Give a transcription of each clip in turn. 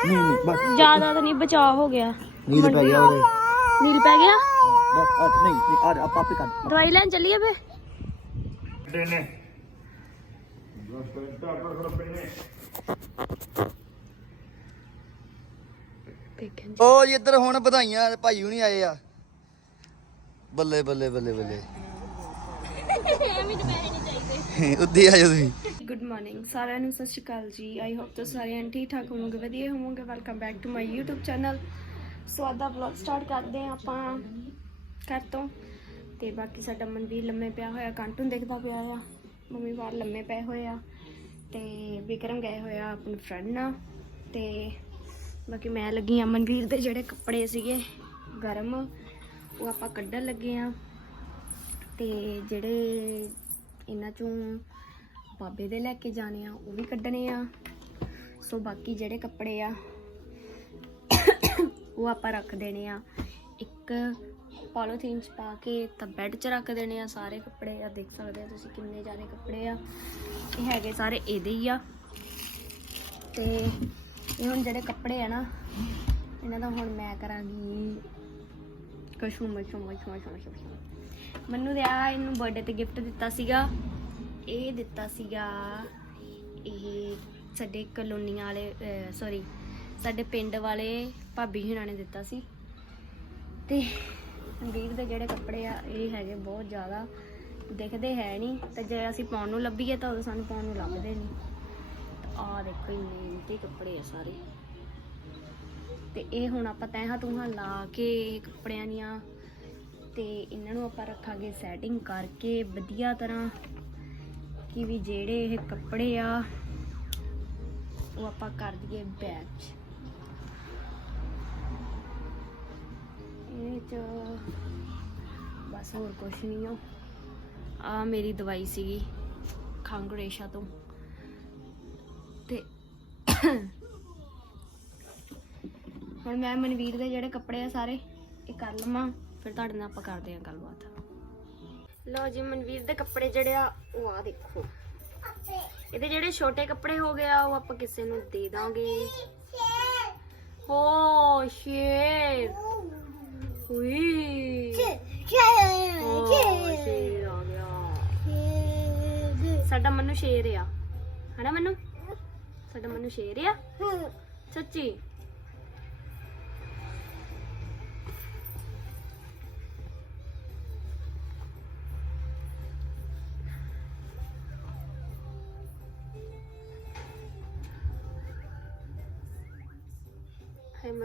ਨਹੀਂ ਨਹੀਂ ਬਸ। ਜ਼ਿਆਦਾ ਤਾਂ ਨਹੀਂ ਬਚਾਅ ਹੋ ਗਿਆ। ਨੀਂਦ ਪੈ ਗਿਆ ਉਹਦੇ ਨੀਲ ਪੈ ਗਿਆ? ਬਸ ਆ ਨਹੀਂ ਨਹੀਂ ਆ ਆਪਾਂ ਆਪੇ ਕਰ ਦਵਾਈ ਲੈਣ ਚੱਲੀਏ ਫੇ ਉਹ ਜੀ ਇੱਧਰ ਹੁਣ ਵਧਾਈਆਂ ਭਾਈ ਹੁਣੀ ਆਏ ਆ। ਬੱਲੇ ਬੱਲੇ ਬੱਲੇ ਬੱਲੇ। ਉੱਦੀ ਆ ਜਾ ਤੁਸੀਂ। ਗੁੱਡ ਮਾਰਨਿੰਗ ਸਾਰਿਆਂ ਨੂੰ ਸਤਿ ਸ਼੍ਰੀ ਅਕਾਲ ਜੀ। ਆਈ ਹੋਪ ਤੁਸੀਂ ਸਾਰੇ ਠੀਕ ਠਾਕ ਹੋਵੋਗੇ, ਵਧੀਆ ਹੋਵੋਗੇ। Welcome back to my YouTube channel so ਅੱਜ ਦਾ ਵਲੌਗ ਸਟਾਰਟ ਕਰਦੇ ਹਾਂ ਆਪਾਂ ਘਰ ਤੋਂ। ਤੇ ਬਾਕੀ ਸਾਡਾ ਮਨਵੀਰ ਲੰਮੇ ਪਿਆ ਹੋਇਆ, ਕਾਂਟੂਨ ਦੇਖਦਾ ਪਿਆ ਆ। ਮੰਮੀ ਬਾਹਰ ਲੰਮੇ ਪਏ ਹੋਏ ਆ। ਤੇ ਵਿਕਰਮ ਗਏ ਹੋਇਆ ਆਪਣੇ ਫਰੈਂਡ ਨਾਲ। ਤੇ ਬਾਕੀ ਮੈਂ ਲੱਗੀ ਆ ਮਨਵੀਰ ਦੇ ਜਿਹੜੇ ਕੱਪੜੇ ਸੀਗੇ ਗਰਮ, ਉਹ ਆਪਾਂ ਕੱਢਣ ਲੱਗੇ ਆ ਤੇ ਜਿਹੜੇ ਇਹਨਾਂ ਚੋਂ ਬਾਬੇ ਦੇ ਲੈ ਕੇ ਜਾਣੇ ਆ, ਉਹ ਵੀ ਕੱਢਣੇ ਆ। ਸੋ ਬਾਕੀ ਜਿਹੜੇ ਕੱਪੜੇ ਆ, ਉਹ ਆਪਾਂ ਰੱਖ ਦੇਣੇ ਆ। ਇੱਕ ਪੋਲੀਥੀਨ ਚ ਪਾ ਕੇ ਤਾਂ ਬੈੱਡ 'ਚ ਰੱਖ ਦੇਣੇ ਆ ਸਾਰੇ ਕੱਪੜੇ। ਆ ਦੇਖ ਸਕਦੇ ਆ ਤੁਸੀਂ ਕਿੰਨੇ ਜਾਨੇ ਕੱਪੜੇ ਆ। ਇਹ ਹੈਗੇ ਸਾਰੇ ਇਹਦੇ ਹੀ ਆ। ਤੇ ਇਹ ਹੁਣ ਜਿਹੜੇ ਕੱਪੜੇ ਆ ਨਾ, ਇਹਨਾਂ ਦਾ ਹੁਣ ਮੈਂ ਕਰਾਂਗੀ ਕਸ਼ੂ ਮਸ਼ੂ ਮਸ਼ੂ ਮਸ਼ੂ ਮਸ਼ੂ ਮੈਨੂੰ ਤੇ ਆ ਇਹਨੂੰ ਬਰਥਡੇ ਤੇ ਗਿਫਟ ਦਿੱਤਾ ਸੀਗਾ। ਇਹ ਦਿੱਤਾ ਸੀਗਾ ਇਹ ਸਾਡੇ ਕਲੋਨੀਆਂ ਵਾਲੇ ਸੌਰੀ ਸਾਡੇ ਪਿੰਡ ਵਾਲੇ ਭਾਬੀ ਹੁਣਾਂ ਨੇ ਦਿੱਤਾ ਸੀ। ਤੇ ਵੀਰ ਦੇ ਜਿਹੜੇ ਕੱਪੜੇ ਆ, ਇਹ ਹੈਗੇ ਬਹੁਤ ਜ਼ਿਆਦਾ, ਦਿਖਦੇ ਹੈ ਨਹੀਂ। ਤੇ ਜੇ ਅਸੀਂ ਪਾਉਣ ਨੂੰ ਲੱਭੀਏ ਤਾਂ ਉਦੋਂ ਸਾਨੂੰ ਪਾਉਣ ਨੂੰ ਲੱਭਦੇ ਨਹੀਂ। ਆ ਦੇਖੋ ਇੰਨੇ ਇੰਤੇ ਕੱਪੜੇ ਆ ਸਾਰੇ। ਤੇ ਇਹ ਹੁਣ ਆਪਾਂ ਤੈਹਾਂ ਤੂਹਾਂ ਲਾ ਕੇ ਕੱਪੜਿਆਂ ਦੀਆਂ, ਤੇ ਇਹਨਾਂ ਨੂੰ ਆਪਾਂ ਰੱਖਾਂਗੇ ਸੈਟਿੰਗ ਕਰਕੇ ਵਧੀਆ ਤਰ੍ਹਾਂ। ਕਿ ਵੀ ਜਿਹੜੇ ਇਹ ਕੱਪੜੇ ਆ, ਉਹ ਆਪਾਂ ਕਰ ਦਈਏ ਬੈਗ 'ਚ ਇਹ ਚ ਬਸ ਹੋਰ ਕੁਝ ਨਹੀਂ ਆ। ਆ ਮੇਰੀ ਦਵਾਈ ਸੀਗੀ ਖੰਘ ਰੇਸ਼ਾ ਤੋਂ। ਤੇ ਹੁਣ ਮੈਂ ਮਨਵੀਰ ਦੇ ਜਿਹੜੇ ਕੱਪੜੇ ਆ ਸਾਰੇ, ਇਹ ਕਰ ਲਵਾਂ। ਫਿਰ ਤੁਹਾਡੇ ਨਾਲ ਆਪਾਂ ਕਰਦੇ ਹਾਂ ਗੱਲਬਾਤ। ਲਓ ਜੀ ਮਨਵੀਰ ਦੇ ਕੱਪੜੇ ਜਿਹੜੇ ਆ ਉਹ ਆ ਦੇਖੋ। ਇਹਦੇ ਜਿਹੜੇ ਛੋਟੇ ਕੱਪੜੇ ਹੋ ਗਏ ਆ ਉਹ ਆਪਾਂ ਕਿਸੇ ਨੂੰ ਦੇ ਦਾਂਗੇ। ਹੋ ਸ਼ੇਰ। ਉਈ। ਓ, ਸ਼ੇਰ ਆ ਗਿਆ। ਸਾਡਾ ਮਨੂ ਸ਼ੇਰ ਆ। ਹਨਾ ਮਨੂ? ਸਾਡਾ ਮਨੂ ਸ਼ੇਰ ਆ? ਸੱਚੀ?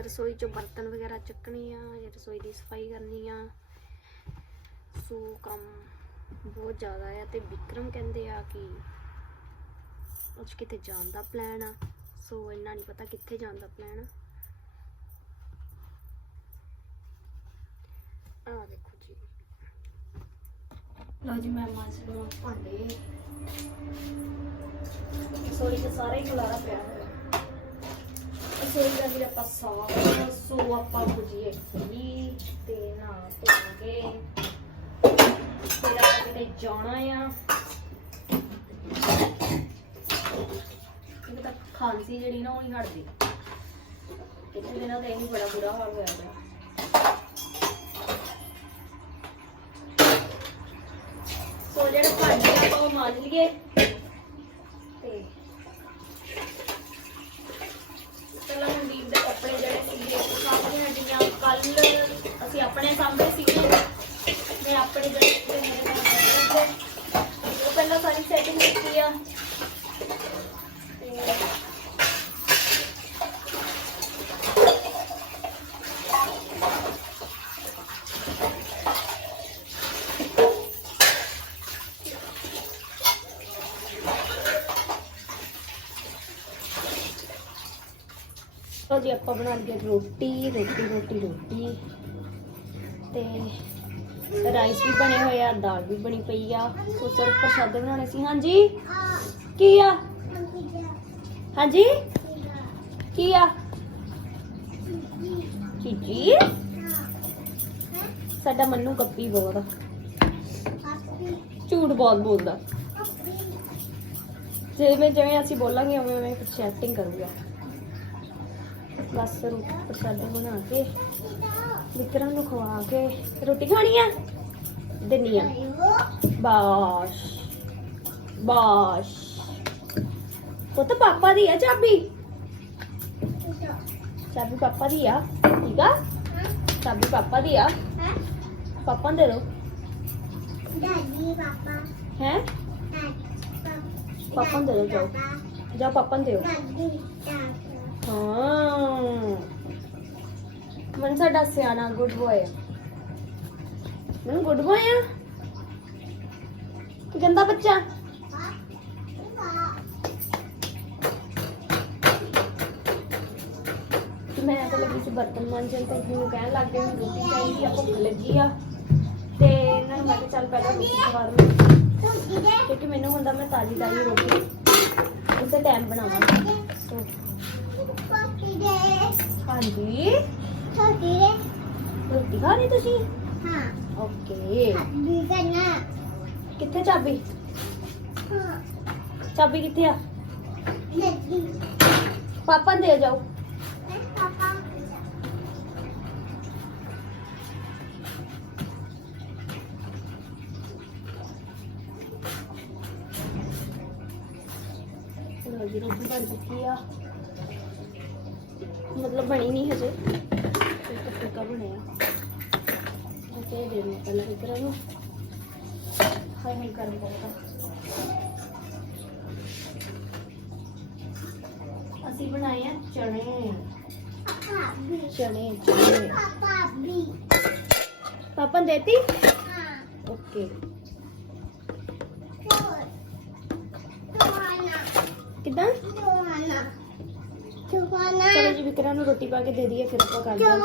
ਰਸੋਈ ਚੋਂ ਬਰਤਨ ਵਗੈਰਾ ਚੱਕਣੀ ਆ ਰਸੋਈ ਦੀ ਸਫ਼ਾਈ ਕਰਨੀ ਆ। ਸੋ ਕੰਮ ਬਹੁਤ ਜ਼ਿਆਦਾ ਆ ਤੇ ਵਿਕਰਮ ਕਹਿੰਦੇ ਆ ਕਿ ਅੱਜ ਕਿਤੇ ਜਾਣ ਦਾ ਪਲਾਨ ਆ। ਸੋ ਇੰਨਾ ਨਹੀਂ ਪਤਾ ਕਿੱਥੇ ਜਾਣ ਦਾ ਪਲਾਨ ਆ। ਆ ਦੇਖੋ ਜੀ। ਲਓ ਜੀ, ਮੈਂ ਮਾਸ ਨੂੰ ਭਾਂਡੇ। ਰਸੋਈ ਚ ਸਾਰੇ ਖਲਾਰਾ ਪਿਆ ਹੋਇਆ। ਰਸੋਈ ਦਾ ਵੀ ਆਪਾਂ ਸਾਫ਼ ਸੋ ਆਪਾਂ ਪੁਜੀਏ ਫਰੀ ਤੇ ਨਾ ਧੋ ਫਿਰ ਆਪਾਂ ਕਿਤੇ ਜਾਣਾ ਆ। ਇੱਕ ਤਾਂ ਖਾਂਸੀ ਜਿਹੜੀ ਨਾ ਉਹ ਨਹੀਂ ਹਟਦੀ। ਕਿਤੇ ਦਿਨਾਂ ਤੇ ਇਹ ਬੜਾ ਬੁਰਾ ਹਾਲ ਹੋਇਆ ਪਿਆ। ਸੋ ਜਿਹੜੇ ਭਾਂਡੇ ਆਪਾਂ ਉਹ ਮਾਂਜ ਲਈਏ ਤੇ ਪਹਿਲਾਂ ਮਨਦੀਪ ਦੇ ਕੱਪੜੇ ਜਿਹੜੇ ਸੀਗੇ ਸਾਹਮਣੇ ਹੱਡੀਆਂ ਕੱਲ ਅਸੀਂ ਆਪਣੇ ਸਾਹਮਣੇ ਸੀਗੇ ਮੈਂ ਆਪਣੇ ਜਿਹੜੇ ਸੀਗੇ ਮੇਰੇ ਨਾਲ ਉਹ ਪਹਿਲਾਂ ਸਾਰੀ ਸੈਟਿੰਗ ਕੀਤੀ ਆ ਤੇ ਲਓ ਜੀ ਆਪਾਂ ਬਣਾ ਲਈਏ ਰੋਟੀ ਰੋਟੀ ਰੋਟੀ ਰੋਟੀ। ਤੇ ਰਾਈਸ ਵੀ ਬਣੇ ਹੋਏ ਆ, ਦਾਲ ਵੀ ਬਣੀ ਪਈ ਆ। ਸੋ ਸਿਰਫ ਬਣਾਉਣੇ ਸੀ। ਹਾਂਜੀ? ਕੀ ਆ? ਹਾਂਜੀ? ਕੀ ਆ? ਚੀਜੀ ਸਾਡਾ ਮੰਨੂ ਕੱਪੀ ਬਹੁਤ ਆ। ਝੂਠ ਬਹੁਤ ਬੋਲਦਾ। ਜਿਵੇਂ ਜਿਵੇਂ ਅਸੀਂ ਬੋਲਾਂਗੇ ਉਵੇਂ ਉਵੇਂ ਕੁਛ ਐਕਟਿੰਗ ਕਰੂਗਾ। ਬਸ ਰੋਟੀ ਪ੍ਰਸ਼ਾਦੇ ਬਣਾ ਕੇ ਵਿਕਰਮ ਨੂੰ ਖਵਾ ਕੇ, ਰੋਟੀ ਖਾਣੀ ਆ? ਦਿੰਨੀ ਆ। ਬਾਸ਼ ਬਾਸ਼। ਪੁੱਤ ਪਾਪਾ ਦੀ ਆ ਚਾਬੀ? ਚਾਬੀ ਪਾਪਾ ਦੀ ਆ, ਠੀਕ ਆ? ਚਾਬੀ ਪਾਪਾ ਦੀ ਆ। ਪਾਪਾ ਦੇ ਦੋ। ਹੈ? ਪਾਪਾ ਦੇ ਦੋ, ਜਾਓ। ਜਾਓ ਪਾਪਾ ਨੂੰ ਦਿਓ ਹਾਂ ਮਨ ਸਾਡਾ ਸਿਆਣਾ ਗੁੱਡ ਬੋਏ ਮਨ ਗੁੱਡ ਬੋਏ ਆ? ਕਿ ਗੰਦਾ ਬੱਚਾ। ਮੈਂ ਤਾਂ ਲੱਗੀ ਸੀ ਬਰਤਨ ਮਾਂਜਣ ਤੇ ਮੈਨੂੰ ਕਹਿਣ ਲੱਗ ਗਏ ਮੈਨੂੰ ਰੋਟੀ ਚਾਹੀਦੀ ਆ ਭੁੱਖ ਲੱਗੀ ਆ। ਤੇ ਇਹਨਾਂ ਨੂੰ ਮੈਂ ਕਿਹਾ ਚੱਲ ਪਹਿਲਾਂ ਰੋਟੀ ਖਵਾ ਦਵਾਂ ਕਿਉਂਕਿ ਮੈਨੂੰ ਹੁੰਦਾ ਮੈਂ ਤਾਜ਼ੀ ਤਾਜ਼ੀ ਰੋਟੀ ਉਸੇ ਟਾਈਮ ਬਣਾਵਾਂਗੀ ਸੋ ਹਾਂਜੀ ਰੋਟੀ ਖਾ ਲਈ ਤੁਸੀਂ? ਓਕੇ। ਕਿੱਥੇ ਚਾਬੀ? ਚਾਬੀ ਕਿੱਥੇ ਆ? ਪਾਪਾ ਨੂੰ ਦੇ ਜਾਓ। ਲਓ ਜੀ ਰੋਟੀ ਬਣ ਚੁੱਕੀ ਆ। ਮਤਲਬ ਬਣੀ ਨਹੀਂ ਹਜੇ। ਇੱਕ ਫੁਲਕਾ ਬਣਿਆ ਓਕੇ ਦੇ ਮੈਂ ਪਹਿਲਾਂ ਇਧਰ ਨੂੰ ਹਾਏ ਕਰ ਬਹੁਤ ਅਸੀਂ ਬਣਾਏ ਆ ਚਣੇ ਚਣੇ ਚਣੇ ਪਾਪਾ ਨੇ ਦੇਤੀ? ਓਕੇ। ਵਿਕਰਾਂ ਨੂੰ ਰੋਟੀ ਪਾ ਕੇ ਦੇ ਦਈਏ ਫਿਰ ਆਪਾਂ ਕਰਦੇ ਹਾਂ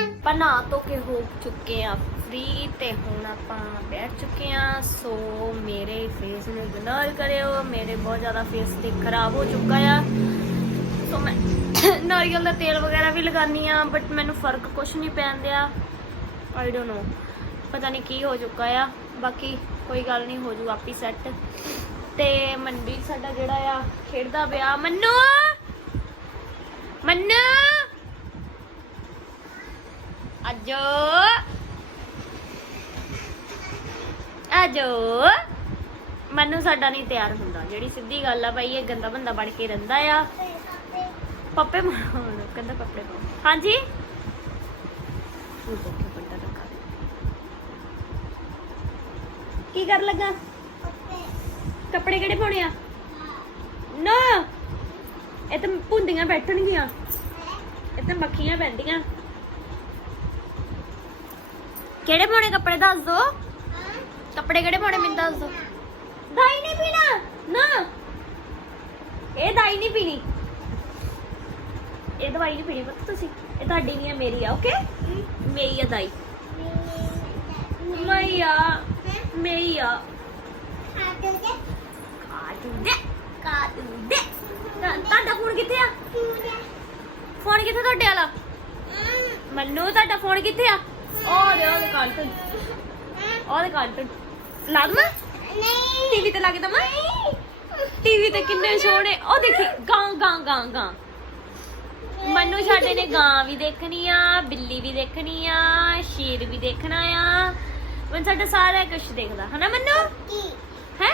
ਆਪਾਂ ਨਹਾ ਧੋ ਕੇ ਹੋ ਚੁੱਕੇ ਆ ਫ੍ਰੀ ਤੇ ਹੁਣ ਆਪਾਂ ਬੈਠ ਚੁੱਕੇ ਆ ਸੋ ਮੇਰੇ ਫੇਸ ਨੂੰ ਇਗਨੋਰ ਕਰਿਓ ਮੇਰੇ ਬਹੁਤ ਜ਼ਿਆਦਾ ਫੇਸ ਤੇ ਖਰਾਬ ਹੋ ਚੁੱਕਾ ਆ। ਸੋ ਮੈਂ ਨਾਰੀਅਲ ਦਾ ਤੇਲ ਵਗੈਰਾ ਵੀ ਲਗਾਨੀ ਆ ਬਟ ਮੈਨੂੰ ਫ਼ਰਕ ਕੁਝ ਨਹੀਂ ਪੈਂਦਿਆ ਆਈ ਡੋਨਟ ਨੋ ਪਤਾ ਨਹੀਂ ਕੀ ਹੋ ਚੁੱਕਾ ਆ। ਬਾਕੀ ਕੋਈ ਗੱਲ ਨਹੀਂ ਹੋ ਜੂ ਆਪੀ ਸੈੱਟ ਤੇ ਮਨਵੀਰ ਸਾਡਾ ਜਿਹੜਾ ਆ ਖੇਡਦਾ ਪਿਆ। ਮੰਨੂ! ਮੰਨੂ ਆਜੋ ਆਜੋ ਮੰਨੂ ਸਾਡਾ ਨਹੀਂ ਤਿਆਰ ਹੁੰਦਾ ਜਿਹੜੀ ਸਿੱਧੀ ਗੱਲ ਆ ਭਾਈ ਇਹ ਗੰਦਾ ਬੰਦਾ ਬਣ ਕੇ ਰਹਿੰਦਾ ਆ ਪੱਪੇ ਮਾਰੋ ਕਹਿੰਦਾ ਕੱਪੜੇ ਪਾਓ ਹਾਂਜੀ ਕੀ ਕਰ ਲੱਗਾ ਕੱਪੜੇ ਕਿਹੜੇ ਪਾਉਣੇ ਆ ਨਾ ਇਹ ਤਾਂ ਭੁੰਦੀਆਂ ਬੈਠਣਗੀਆਂ। ਇਹ ਤਾਂ ਮੱਖੀਆਂ ਪੈਂਦੀਆਂ। ਕਿਹੜੇ ਪਾਉਣੇ ਕੱਪੜੇ ਦੱਸ ਦੋ? ਕੱਪੜੇ ਕਿਹੜੇ ਪਾਉਣੇ ਮੈਨੂੰ ਦੱਸ ਦੋ। ਦਾਈ ਨਹੀਂ ਪੀਣਾ। ਨਾ। ਇਹ ਦਾਈ ਨਹੀਂ ਪੀਣੀ। ਇਹ ਦਵਾਈ ਨਹੀਂ ਪੀਣੀ ਪਤਾ ਤੁਸੀਂ। ਇਹ ਤੁਹਾਡੀ ਨਹੀਂ ਹੈ ਮੇਰੀ ਆ ਓਕੇ ਮੇਰੀ ਆ ਦਾਈ। ਮੇਰੀ ਆ। ਮੇਰੀ ਆ। ਕਾਟੂ ਦੇ ਕਾਟੂ ਦੇ। ਤੁਹਾਡਾ ਫੋਨ ਕਿੱਥੇ ਆ? ਫੋਨ ਕਿੱਥੇ ਤੁਹਾਡੇ ਵਾਲਾ? ਮੰਨੂ ਤੁਹਾਡਾ ਫੋਨ ਕਿੱਥੇ ਆ? ਉਹ ਦੇ ਉਹਦੇ ਕਾਰਟੂਨ ਉਹਦੇ ਕਾਰਟੂਨ ਲਾ ਦਮਾ ਟੀਵੀ ਤੇ ਲਾ ਕੇ ਦਮਾ ਟੀਵੀ ਤੇ ਕਿੰਨੇ ਸੋਹਣੇ ਉਹ ਦੇਖੀ ਗਾਂ ਗਾਂ ਗਾਂ ਗਾਂ। ਮੰਨੂ ਸਾਡੇ ਨੇ ਗਾਂ ਵੀ ਦੇਖਣੀ ਆ ਬਿੱਲੀ ਵੀ ਦੇਖਣੀ ਆ ਸ਼ੇਰ ਵੀ ਦੇਖਣਾ ਆ। ਮਨ ਸਾਡਾ ਸਾਰਾ ਕੁਝ ਦੇਖਦਾ ਹਨਾ ਮੰਨੂ? ਹੈ?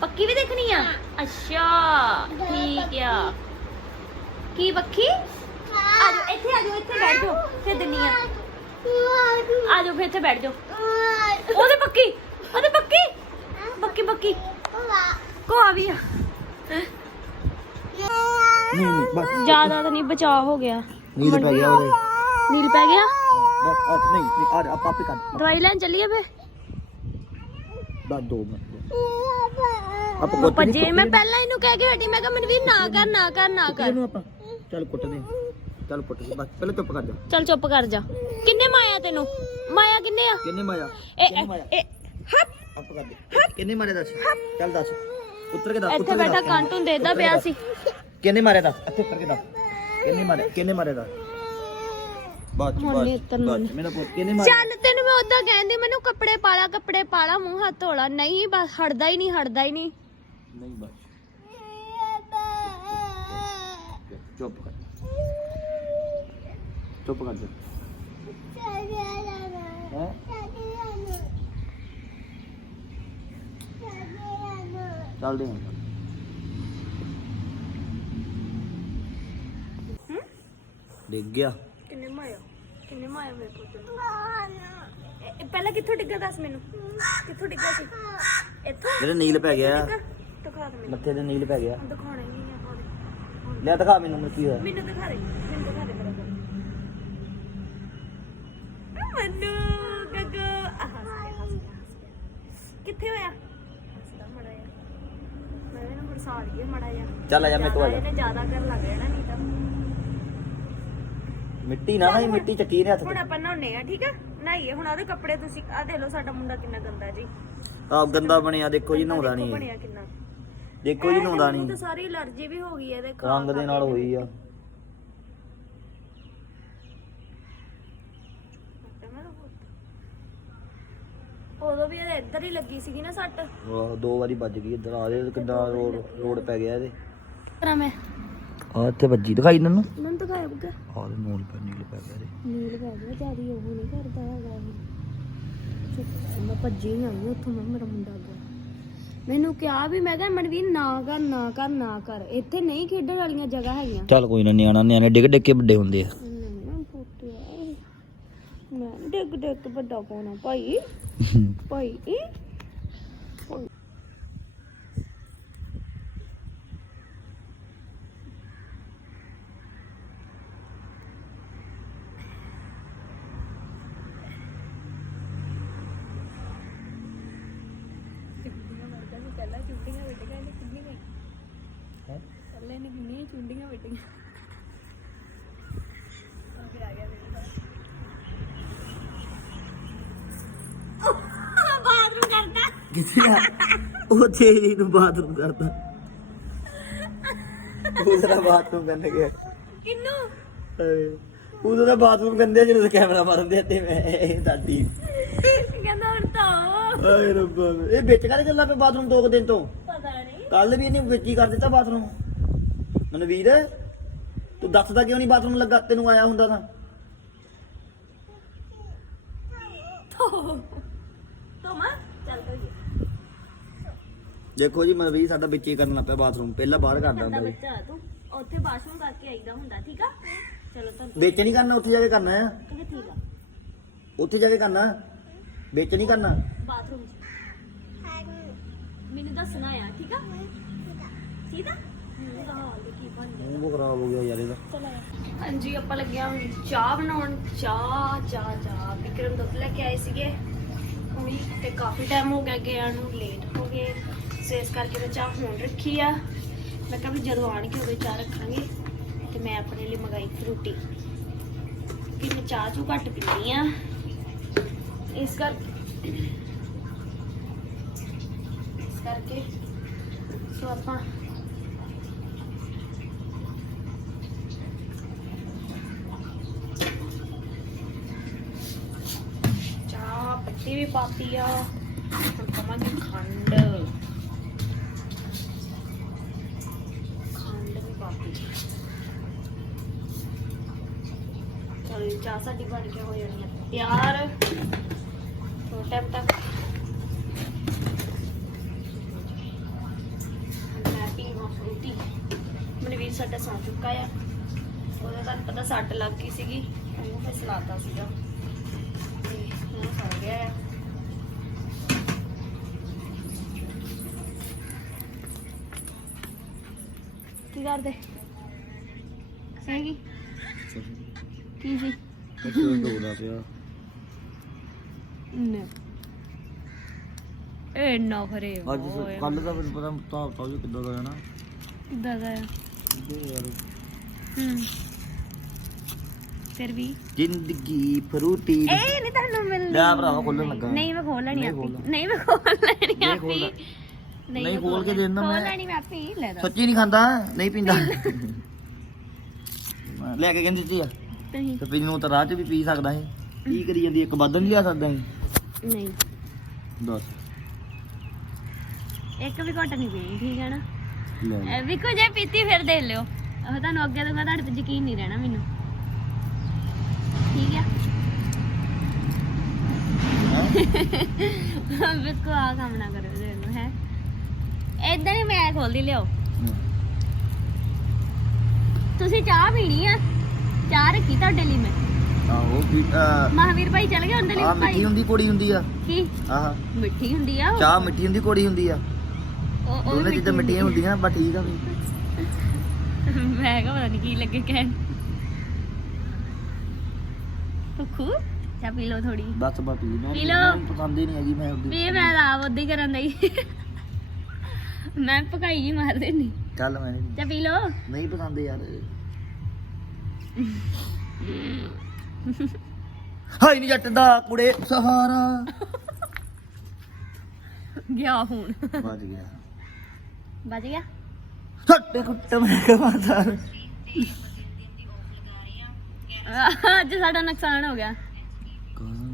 ਪੱਕੀ ਵੀ ਦੇਖਣੀ ਆ ਅੱਛਾ ਠੀਕ ਆ ਕੀ ਪੱਕੀ ਆ ਜਾਓ ਇੱਥੇ ਆ ਜਾਓ ਇੱਥੇ ਬੈਠ ਜਾਓ ਫਿਰ ਦਿੰਨੀ ਆ ਆ ਜਾਓ ਫਿਰ ਇੱਥੇ ਬੈਠ ਜਾਓ ਉਹਦੇ ਪੱਕੀ ਉਹਦੇ ਪੱਕੀ ਪੱਕੀ ਪੱਕੀ ਕੋ ਆ ਵੀ ਆ ਨਹੀਂ ਨਹੀਂ ਬਸ ਜ਼ਿਆਦਾ ਤਾਂ ਨਹੀਂ ਬਚਾਅ ਹੋ ਗਿਆ ਨੀਂਦ ਪੈ ਗਿਆ ਉਹਦੇ ਨੀਲ ਪੈ ਗਿਆ ਬਸ ਆ ਨਹੀਂ ਨਹੀਂ ਆ ਆਪਾਂ ਆਪੇ ਕਰ ਦਵਾਈ ਲੈਣ ਚੱਲੀਏ ਫੇ ਬਸ ਦੋ ਮਿੰਟ ਆਪਾਂ ਕੁੱਟ ਭੱਜੇ ਮੈਂ ਪਹਿਲਾਂ ਇਹਨੂੰ ਕਹਿ ਕੇ ਹਟੀ ਮੈਂ ਕਿਹਾ ਮਨਵੀਰ ਨਾ ਕਰ ਨਾ ਕਰ ਨਾ ਕਰ। ਇਹਨੂੰ ਆਪਾਂ। ਚੱਲ ਕੁੱਟਦੇ ਹਾਂ। ਚੱਲ ਕੁੱਟ ਦੇ ਬਸ ਪਹਿਲਾਂ ਚੁੱਪ ਕਰ ਜਾ। ਚੱਲ ਚੁੱਪ ਕਰ ਜਾ। ਕਿੰਨੇ ਮਾਇਆ ਤੈਨੂੰ? ਮਾਇਆ ਕਿੰਨੇ ਆ? ਕਿੰਨੇ ਮਾਇਆ? ਇਹ ਇਹ ਹੱਪ। ਆਪ ਕਰ ਦੇ ਕਿੰਨੇ ਮਾਰੇ ਦੱਸ? ਚੱਲ ਦੱਸ। ਉੱਤਰ ਕੇ ਦੱਸ ਇੱਥੇ ਬੈਠਾ। ਕਾਂਟੂਨ ਦੇਦਾ ਪਿਆ ਸੀ। ਕਿੰਨੇ ਮਾਰੇ ਦੱਸ? ਇੱਥੇ ਉੱਤਰ ਕੇ ਦੱਸ। ਕਿੰਨੇ ਮਾਰੇ ਕਿੰਨੇ ਮਾਰੇ ਦੱਸ? ਬਾਤ ਹੁਣ ਨਹੀਂ ਉਤਰਨਾ ਬਾਤ ਮੇਰਾ ਪੁੱਤ ਕਿੰਨੇ ਮਾਰੇ ਚੱਲ ਤੈਨੂੰ ਮੈਂ ਉਦਾਂ ਕਹਿੰਦੀ ਮੈਨੂੰ ਕੱਪੜੇ ਪਾਲਾ ਮੂੰਹ ਹੱਥ ਧੋਲਾ। ਨਹੀਂ ਬਸ ਹਟਦਾ ਹੀ ਨਹੀਂ ਹਟਦਾ ਹੀ ਨਹੀਂ। ਨਹੀਂ ਬਸ ਚੁੱਪ ਕਰ। ਚੁੱਪ ਕਰ ਜਾ। ਹੈ? ਚੱਲਦੇ ਹਾਂ ਹੂੰ। ਡਿੱਗ ਗਿਆ। ਮੇਰੇ ਪੁੱਤ ਨੂੰ। ਇਹ- ਪਹਿਲਾਂ ਕਿੱਥੋਂ ਡਿੱਗਾ ਦੱਸ ਮੈਨੂੰ? ਕਿੱਥੋਂ ਡਿੱਗਾ ਸੀ? ਇੱਥੋਂ? ਮੇਰੇ ਨੀਲ ਪੈ ਗਿਆ। ਡਿੱਗਾ? ਦਿਖਾ ਦੇ ਮੈਨੂੰ। ਮੱਥੇ ਤੇ ਨੀਲ ਪੈ ਗਿਆ। ਦਿਖਾਉਣਾ ਹੀ ਨਹੀਂ ਆ। ਲੈ ਦਿਖਾ ਮੈਨੂੰ ਮੈਂ ਕੀ ਹੋਇਆ? ਮੈਨੂੰ ਦਿਖਾ ਦੇ ਮੈਨੂੰ ਦਿਖਾ ਦੇ ਬਰਾਬਰ। ਮਨੂ ਗਗ। ਕਿੱਥੇ ਹੋਇਆ? ਹੱਸਦਾ ਮੜਾ ਜਾ ਮੈਂ ਲਈਏ ਮੜਾ ਜਾ ਚੱਲ ਆ ਜਾ ਮੇਰੇ ਕੋਲ ਆ ਜਾ। ਇਹਨੇ ਜ਼ਿਆਦਾ ਕਰ ਲੱਗ ਜਾਣਾ ਨਹੀਂ ਤਾਂ ਮਿੱਟੀ ਨਾ ਨਾ ਮਿੱਟੀ ਚੱਕੀ ਨੇ ਹੱਥ ਹੁਣ ਤੇ ਆਪਾਂ ਨਹਾਉਣੇ ਆ ਠੀਕ ਆ? ਨਹਾਈਏ ਹੁਣ ਉਹਦੇ ਕੱਪੜੇ ਤੁਸੀਂ ਆ ਦੇ ਲਓ ਸਾਡਾ ਮੁੰਡਾ ਕਿੰਨਾ ਗੰਦਾ ਜੀ। ਆਪ ਗੰਦਾ ਬਣਿਆ ਦੇਖੋ ਜੀ ਨਹਾਉਂਦਾ ਦੇਖੋ ਨਹੀਂ ਬਣਿਆ ਕਿੰਨਾ। ਦੇਖੋ ਜੀ ਨਹਾਉਂਦਾ ਮੈਨੂੰ ਤਾਂ ਨਹੀਂ। ਸਾਰੀ ਅਲਰਜੀ ਵੀ ਹੋ ਗਈ ਹੈ ਇਹਦੇ ਖਾ ਰੰਗ ਦੇ ਨਾਲ ਹੋਈ ਆ। ਉਦੋਂ ਵੀ ਇਹਦੇ ਇੱਧਰ ਹੀ ਲੱਗੀ ਸੀਗੀ ਨਾ ਸੱਟ। ਆਹ, ਦੋ ਵਾਰੀ ਵੱਜ ਗਈ ਇੱਧਰ ਆ ਦੇ ਕਿੱਦਾਂ ਰੋਡ ਰੋਡ ਪੈ ਗਿਆ ਇਹਦੇ। ਕਰਾਂ ਮੈਂ? ਆ ਇੱਥੇ ਵੱਜੀ ਦਿਖਾਈ ਇਹਨਾਂ ਨੂੰ? ਮੈਨੂੰ ਤਾਂ ਗਾਇਬ ਗਿਆ ਆ ਦੇ ਮੂਲ ਪੈ ਨੀਲ ਪੈ ਗਿਆ ਇਹਦੇ। ਨੀਲ ਪੈ ਗਿਆ ਜਿਆਦੀ ਉਹ ਨਹੀਂ ਕਰਦਾ ਹੈਗਾ ਇਹ। ਚੁੱਪ, ਮੈਂ ਭੱਜੀ ਆਈ ਉੱਥੋਂ ਮੈਂ ਮੇਰਾ ਮੁੰਡਾ ਗਿਆ ਮੈਨੂੰ ਕਿਹਾ ਵੀ ਮੈਂ ਕਿਹਾ ਮਨਵੀਰ ਨਾ ਕਰ ਨਾ ਕਰ ਨਾ ਕਰ। ਇੱਥੇ ਨਹੀਂ ਖੇਡਣ ਵਾਲੀਆਂ ਜਗ੍ਹਾ ਹੈਗੀਆਂ। ਚੱਲ ਕੋਈ ਨਾ ਨਿਆਣਾ ਨਿਆਣੇ ਡਿੱਗ ਡਿੱਗ ਕੇ ਵੱਡੇ ਹੁੰਦੇ ਆ। ਨਹੀਂ ਪੁੱਤਿਆ ਮੈਂ ਡਿੱਗ ਡਿੱਗ ਕੇ ਵੱਡਾ ਪਾਉਣਾ ਭਾਈ? ਭਾਈ ਪਹਿਲਾਂ ਚੁੰਡੀਆਂ ਵੱਟੀਆਂ ਨੇ ਕਿੰਨੀਆਂ ਹੈਂ? ਪਹਿਲੇ ਨੇ ਕਿੰਨੀਆਂ ਚੁੰਡੀਆਂ ਵੱਟੀਆਂ ਆ ਫਿਰ ਆ ਗਿਆ ਮੇਰੇ ਬਾਥਰੂਮ ਕਰਦਾ। ਕਿੱਥੇ ਆ? ਉਹ ਤੇਰੀ ਨੂੰ ਬਾਥਰੂਮ ਕਰਦਾ। ਉਹਦਾ ਬਾਥਰੂਮ ਕਰਨ ਗਿਆ। ਕਿੰਨੂੰ? ਉਹਦਾ ਤਾਂ ਬਾਥਰੂਮ ਗੰਦੇ ਜਦੋਂ ਕੈਮਰਾ ਮਾਰਦੇ ਤੇ ਮੈਂ ਇਹ ਦਾਦੀ। ਕਹਿੰਦਾ ਹੁਣ ਤਾਂ ਆਏ ਰੱਬਾ। ਇਹ ਵਿੱਚ ਕਰ ਪਿਆ ਬਾਥਰੂਮ ਦੋ ਕੁ ਦਿਨ ਤੋਂ? ਕੱਲ ਵੀ ਇਹਨੇ ਵਿੱਚ ਹੀ ਕਰ ਦਿੱਤਾ ਬਾਥਰੂਮ ਮਨਵੀਰ ਤੂੰ ਦੱਸਦਾ ਕਿਉਂ ਨਹੀਂ ਬਾਥਰੂਮ ਲੱਗਾ? ਤੈਨੂੰ ਆਇਆ ਹੁੰਦਾ ਤਾਂ। ਤੋਮਾ ਚੱਲ ਜੀ। ਦੇਖੋ ਜੀ ਮਨਵੀਰ ਸਾਡਾ ਵਿੱਚ ਹੀ ਕਰਨ ਲੱਗ ਪਿਆ ਬਾਥਰੂਮ ਪਹਿਲਾਂ ਬਾਹਰ ਕਰਦਾ ਹੁੰਦਾ ਸੀ। ਬੱਚਾ ਤੂੰ ਉੱਥੇ ਬਾਥਰੂਮ ਕਰਕੇ ਆਈਦਾ ਹੁੰਦਾ ਠੀਕ ਆ? ਚਲੋ ਤਾਂ ਵਿੱਚ ਨਹੀਂ ਕਰਨਾ ਉੱਥੇ ਜਾ ਕੇ ਕਰਨਾ ਆ। ਠੀਕ ਆ। ਉੱਥੇ ਜਾ ਕੇ ਕਰਨਾ। ਵਿੱਚ ਨਹੀਂ ਕਰਨਾ। ਬਾਥਰੂਮ ਚ। ਮੈਨੂੰ ਦੱਸਣਾ ਆ ਠੀਕ ਆ? ਠੀਕ ਆ। ਮੇਰਾ ਹਾਲ ਕੀ ਬਣ ਗਿਆ। ਮੂੰਹ ਖਰਾਬ ਹੋ ਗਿਆ ਯਾਰ ਇਹਦਾ। ਹਾਂਜੀ ਆਪਾਂ ਲੱਗਿਆ ਹੁਣ ਚਾਹ ਬਣਾਉਣ। ਚਾਹ ਚਾਹ ਚਾਹ। ਵਿਕਰਮ ਦੁੱਧ ਲੈ ਕੇ ਆਏ ਸੀਗੇ। ਹੁਣੀ ਤੇ ਕਾਫੀ ਟਾਈਮ ਹੋ ਗਿਆ ਗਿਆ ਨੂੰ ਲੇਟ ਹੋ ਗਏ। ਸੋ ਇਸ ਕਰਕੇ ਮੈਂ ਚਾਹ ਹੁਣ ਰੱਖੀ ਆ। ਮੈਂ ਕਿਹਾ ਵੀ ਜਦੋਂ ਆਣਗੇ ਉਦੋਂ ਚਾਹ ਰੱਖਾਂਗੇ। ਤੇ ਮੈਂ ਆਪਣੇ ਲਈ ਮੰਗਾਈ ਫਰੂਟੀ ਕਿ ਮੈਂ ਚਾਹ ਚੂ ਘੱਟ ਪੀਂਦੀ ਆ। ਇਸ ਕਰ ਇਸ ਕਰਕੇ। ਸੋ ਆਪਾਂ ਚਾਹ ਪੱਤੀ ਵੀ ਪਾਤੀ ਆ। ਹੁਣ ਪਾਵਾਂਗੇ ਖੰਡ। ਖੰਡ ਵੀ ਪਾਤੀ। ਚਲੋ ਚਾਹ ਸਾਡੀ ਬਣ ਕੇ ਹੋ ਜਾਣੀ ਆ। ਤਿਆਰ। ਥੋੜਾ ਟਾਈਮ ਤੱਕ ਮੈਂ ਪੀਵਾਂ ਫਰੂਟੀ ਮਨਵੀਰ ਸਾਡਾ ਸੌਂ ਚੁੱਕਾ ਆ। ਉਹਦਾ ਤੁਹਾਨੂੰ ਪਤਾ ਸੱਟ ਲੱਗ ਗਈ ਸੀਗੀ ਉਹਨੂੰ ਫਿਰ ਸਲਾਤਾ ਸੀਗਾ। ਤੇ ਹੁਣ ਸੌ ਗਿਆ ਹੈ ਕੀ ਕਰਦੇ? ਸਹੀ? ਕੀ ਸੀ? ਕਿਉਂ ਪਿਆ ਨੇ ਇਹ ਨਾ ਫਰੇ ਅੱਜ ਕੱਲ ਦਾ ਪਤਾ ਤਾਂ ਤਾਂ ਵੀ ਕਿੱਦਾਂ ਦਾ ਹੈ ਨਾ। ਦਾਦਾ ਯਾਰ ਹੂੰ। ਫਿਰ ਵੀ। ਜ਼ਿੰਦਗੀ ਫਰੂਟੀ। ਇਹ ਨਹੀਂ ਤੁਹਾਨੂੰ ਮਿਲਣੀ। ਲੈ ਭਰਾਵਾ ਖੋਲਣ ਲੱਗਾ। ਨਹੀਂ ਮੈਂ ਖੋਲ ਲੈਣੀ ਨਹੀਂ ਆਪੀ। ਖੋਲਣਾ। ਨਹੀਂ ਮੈਂ ਖੋਲ ਲੈਣੀ ਨਹੀਂ ਆਪੀ। ਖੋਲਣਾ। ਨਹੀਂ ਨਹੀਂ ਮੈਂ ਖੋਲ ਕੇ ਦੇ ਦਿੰਦਾ ਖੋਲ ਮੈਂ। ਲੈਣੀ ਮੈਂ ਆਪੀ ਲੈ ਦੋ ਸੱਚੀ ਨਹੀਂ ਖਾਂਦਾ ਨਹੀਂ ਪੀਂਦਾ। ਲੈ ਕੇ ਕਹਿੰਦੀ ਸੀ। ਆ ਤੁਸੀਂ ਤੇ ਪੀਣ ਨੂੰ ਤਾਂ ਰਾਹ 'ਚ ਵੀ ਪੀ ਸਕਦਾ ਹੈ ਕੀ ਕਰੀ ਜਾਂਦੀ ਇੱਕ ਵੱਧ ਨਹੀਂ ਲਿਆ ਸਕਦਾ ਹੈ ਨਹੀਂ। ਦੱਸ। ਇੱਕ ਵੀ ਘਟ ਨਹੀਂ ਪੀਣੀ ਠੀਕ ਹੈ ਨਾ? ਅਹ ਵਿਕੂ ਜੇ ਪੀਤੀ ਫਿਰ ਦੇਖ ਲਿਓ। ਉਹ ਤੁਹਾਨੂੰ ਅੱਗੇ ਤੋਂ ਤੁਹਾਡੇ ਤੇ ਯਕੀਨ ਨਹੀਂ ਰਹਿਣਾ ਮੈਨੂੰ। ਠੀਕ ਆ? ਵਿਕੂ ਆ ਕੰਮ ਕਰੋ ਦੇਖ ਲਓ ਹੈ। ਇਦਾਂ ਹੀ ਮੈਂ ਖੋਲਦੀ ਲਿਓ। ਤੁਸੀਂ ਚਾਹ ਪੀਣੀ ਆ? ਚਾਹ ਰੱਖੀ ਤੁਹਾਡੇ ਲਈ ਮੈਂ। ਮਹਾਵੀਰ ਭਾਈ ਚਲ ਗਏ ਉਹਦੇ ਲਈ ਆਹ ਮਿੱਠੀ ਹੁੰਦੀ ਕੋੜੀ ਹੁੰਦੀ ਆ। ਕੀ? ਆਹ। ਮਿੱਠੀ ਹੁੰਦੀ ਆ ਚਾਹ ਮਿੱਠੀ ਹੁੰਦੀ ਕੋੜੀ ਹੁੰਦੀ ਆ। ਉਹ- ਉਹ ਦੋਨੇ ਵੀ ਚੀਜ਼ਾਂ ਮਿੱਠੀਆਂ ਹੁੰਦੀਆਂ ਬਸ ਠੀਕ ਆ ਵੀ। ਮੈਂ ਕਿਹਾ ਪਤਾ ਨਹੀਂ ਕੀ ਲੱਗੇ ਕਹਿਣ। ਭੁੱਖੂ ਚਾਹ ਪੀ ਲਓ ਥੋੜੀ ਬਸ ਬਸ ਪੀ ਲਓ ਪੀ ਲਓ। ਮੈਨੂੰ ਪਸੰਦ ਹੀ ਨਹੀਂ ਹੈਗੀ ਮੈਂ ਉਹਦੀ। ਵੀ ਮੈਂ ਤਾਂ ਆਪ ਉਦਾਂ ਹੀ ਕਰਨ ਦਈ ਮੈਂ ਪਕਾਈ ਜੀ ਮਾਰ ਦੇਣੀ ਚੱਲ ਮੈਂ ਨਹੀਂ ਚਾਹ ਪੀ ਲਓ। ਨਹੀਂ ਪਸੰਦ ਯਾਰ। ਹਾਈ ਨਹੀਂ ਜੱਟ ਦਾ ਕੁੜੇ ਸਹਾਰਾ। ਗਿਆ ਹੁਣ। ਵੱਜ ਗਿਆ। ਬਚ ਗਿਆ? ਛੱਟੇ ਕੁੱਟ ਮੈਂ ਕਮਾਤਾ ਅੱਜ ਸਾਡਾ ਨੁਕਸਾਨ ਹੋ ਗਿਆ।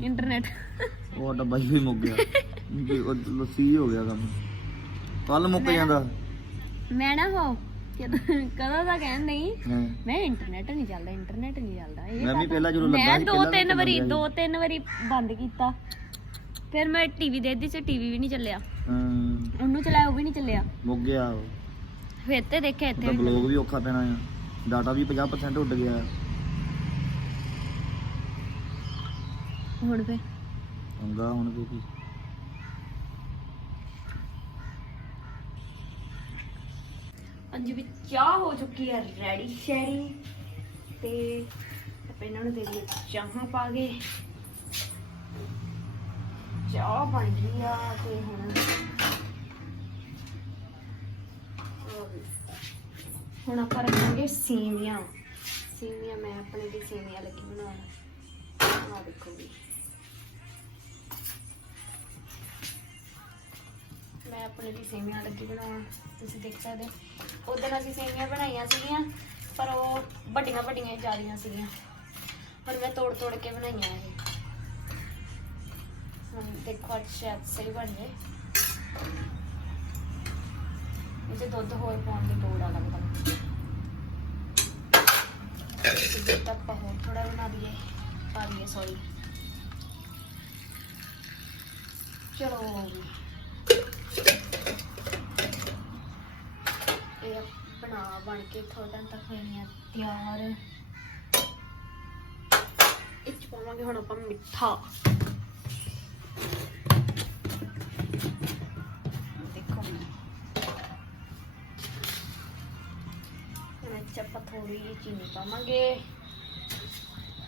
ਇੰਟਰਨੈਟ। ਉਹ ਡੱਬਾ ਹੀ ਮੁੱਕ ਗਿਆ। ਵੀ ਉਹ ਲੱਸੀ ਹੋ ਗਿਆ ਕੰਮ। ਕੱਲ ਮੁੱਕ ਜਾਂਦਾ। ਮੈਂ ਨਾ ਹੋ ਕਦ- ਦਾ ਕਹਿਣ ਨਹੀਂ। ਮੈਂ ਇੰਟਰਨੈਟ ਨਹੀਂ ਚੱਲਦਾ ਇੰਟਰਨੈਟ ਨਹੀਂ ਚੱਲਦਾ। ਇਹ ਮੈਂ ਵੀ ਤਾਂ- ਪਹਿਲਾਂ ਜਦੋਂ ਲੱਗਾ ਮੈਂ ਸੀ, ਦੋ ਪਹਿਲਾਂ ਤਿੰਨ ਤਾਂ ਵਾਰੀ ਚੱਲਦਾ ਦੋ ਤਿੰਨ ਵਾਰੀ ਬੰਦ ਕੀਤਾ। ਫਿਰ ਮੈਂ ਟੀਵੀ ਦੇਖਦੀ ਸੀ ਟੀਵੀ ਵੀ ਨਹੀਂ ਚੱਲਿਆ। ਹਾਂ। ਉਹਨੂੰ ਚਲਾਇਆ ਉਹ ਵੀ ਨਹੀਂ ਚੱਲਿਆ। ਮੁੱਕ ਗਿਆ ਉਹ। ਫਿਰ ਤੇ ਦੇਖਿਆ ਇੱਥੇ ਵੀ ਬਲੌਗ ਵੀ ਔਖਾ ਪੈਣਾ ਆ। ਡਾਟਾ ਵੀ 50% ਉੱਡ ਗਿਆ। ਹੁਣ ਫੇ ਆਉਂਦਾ ਹੁਣ ਵੀ ਕੀ। ਹਾਂਜੀ ਵੀ ਚਾਹ ਹੋ ਚੁੱਕੀ ਹੈ ਰੈਡੀ ਸ਼ੈਡੀ ਤੇ ਆਪਾਂ ਇਹਨਾਂ ਨੂੰ ਦੇ ਦਈਏ ਚਾਹਾਂ ਪਾ ਕੇ। ਚਾਹ ਬਣ ਗਈ ਆ ਤੇ ਹੁਣ ਹੁਣ ਆਪਾਂ ਰੱਖਾਂਗੇ ਸੇਵੀਆਂ। ਸੇਵੀਆਂ ਮੈਂ ਆਪਣੇ ਲਈ ਸੇਵੀਆਂ ਲੱਗੀ ਬਣਾਉਣ। ਆ ਦੇਖੋ ਵੀ ਮੈਂ ਆਪਣੇ ਦੀ ਸੇਵੀਆਂ ਲੱਗੀ ਬਣਾਉਣ। ਤੁਸੀਂ ਦੇਖ ਸਕਦੇ ਹੋ। ਉਦੋਂ ਅਸੀਂ ਸੇਵੀਆਂ ਬਣਾਈਆਂ ਸੀਗੀਆਂ, ਪਰ ਉਹ ਵੱਡੀਆਂ ਵੱਡੀਆਂ ਜਾਲੀਆਂ ਸੀਗੀਆਂ। ਹੁਣ ਮੈਂ ਤੋੜ ਤੋੜ ਕੇ ਬਣਾਈਆਂ ਇਹ ਹੁਣ ਦੇਖੋ ਅੱਜ ਸ਼ਾਇਦ ਸਹੀ ਬਣ ਜਾਏ ਇਹ 'ਚ ਦੁੱਧ ਹੋਰ ਪਾਉਣ ਦੀ ਲੋੜ ਆ ਲੱਗਦਾ ਦੁੱਧ ਆਪਾਂ ਹੋਰ ਥੋੜਾ ਬਣਾ ਦਈਏ ਪਾ ਦਈਏ ਸੌਰੀ ਚਲੋ ਜੀ ਇਹ ਬਣਾ ਬਣ ਕੇ ਥੋੜਾ ਤੱਕ ਦੇਖੋ ਹੁਣ ਆਪਾਂ ਥੋੜੀ ਜਿਹੀ ਚੀਨੀ ਪਾਵਾਂਗੇ।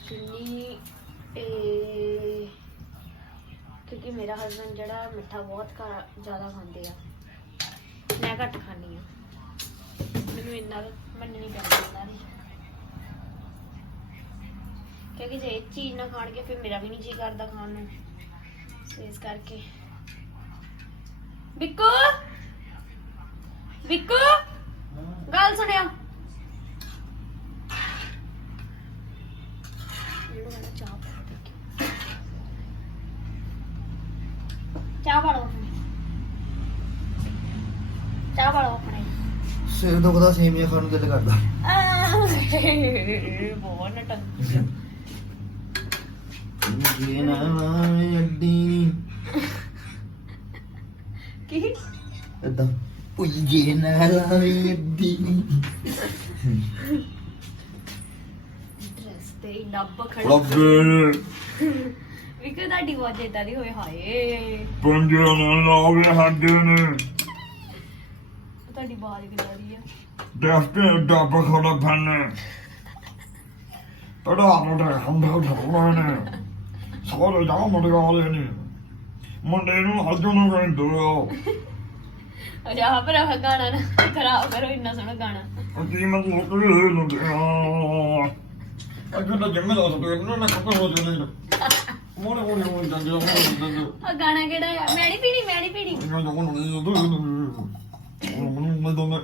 ਚੀਨੀ, ਇਹ, ਕਿਉਂਕਿ ਮੇਰਾ ਹਸਬੰਡ ਜਿਹੜਾ ਮਿੱਠਾ ਬਹੁਤ ਜ਼ਿਆਦਾ ਖਾਂਦੇ ਆ। ਮੈਂ ਘੱਟ ਖਾਂਦੀ ਆ ਮੈਨੂੰ ਇੰਨਾ ਮੰਨਣੀ ਪੈਂਦੀ ਇਹਨਾਂ ਦੀ। ਕਿਉਂਕਿ ਜੇ ਇਹ ਚੀਜ਼ ਨਾ ਖਾਣਗੇ, ਫਿਰ ਮੇਰਾ ਵੀ ਨਹੀਂ ਜੀ ਕਰਦਾ ਖਾਣ ਨੂੰ। ਇਸ ਕਰਕੇ। ਬਿੱਕੂ ਬਿੱਕੂ ਗੱਲ ਸੁਣਿਆ ਚਾਹ ਪਾ ਦੇ ਚਾਹ ਪਾ ਲਓ ਆਪਣੇ। ਸਿਰ ਦੁਖਦਾ ਸੇਮੀਆਂ ਖਾਣ ਨੂੰ ਦਿਲ ਕਰਦਾ। ਬਹੁਤ ਨਟੰਕੀ। ਜੇ ਨਾ ਲਾਵੇ ਅੱਡੀ। ਕੀ? ਇਦਾਂ ਪੁੱਜੇ ਨਾ ਲਾਵੇ ਅੱਡੀ। ਡਰੈਸ ਤੇ ਹੀ ਨੱਬ ਖੜਾ ਲੱਗੇ ਵੀ ਕਿ ਤੁਹਾਡੀ ਆਵਾਜ਼ ਏਦਾਂ ਦੀ ਹੋਏ ਹਾਏ। ਪੰਜਿਆਂ ਨਾਲ ਲਾਵੇ ਸਾਡੇ ਨੇ। ਤੁਹਾਡੀ ਆਵਾਜ਼ ਕਿੱਦਾਂ ਦੀ ਆ? ਦੇਖ ਕੇ ਡੱਬ ਖੜਾ ਫਨ ਤੜਾ ਮੁੰਡੇ ਹੰਦਾ ਢੋਣਾ ਨੇ ਸਾਰੇ ਜਾ ਮੁੰਡੇ ਵਾਲੇ ਨੇ। ਮੁੰਡੇ ਨੂੰ ਹੱਜ ਨੂੰ ਕਹਿੰਦੇ ਹੋ ਅਜਾ ਪਰ ਆਹ ਗਾਣਾ ਨਾ ਖਰਾਬ ਕਰੋ ਇੰਨਾ ਸੋਹਣਾ ਗਾਣਾ। ਕੀ ਮੈਂ ਲੋਕ ਲੈ ਲੁੰਦੇ? ਆ ਅੱਗੇ ਤਾਂ ਜੰਮੇ ਦਾ ਤੇ ਇਹਨਾਂ ਨੇ ਖਤਮ ਹੋ ਜਾਣੇ ਨੇ। ਮੋੜੇ ਮੋੜੇ ਹੋ ਜਾਂਦੇ ਆ ਮੋੜੇ ਜਾਂਦੇ ਆ। ਗਾਣਾ ਕਿਹੜਾ ਆ? ਮੈਂ ਨੀ ਪੀਣੀ ਮੈਂ ਨੀ ਪੀਣੀ। ਇਹਨਾਂ ਨੂੰ ਕੋਣ ਨਹੀਂ ਦੋ ਮੈਨੂੰ ਮੈਂ ਦੋਨੇ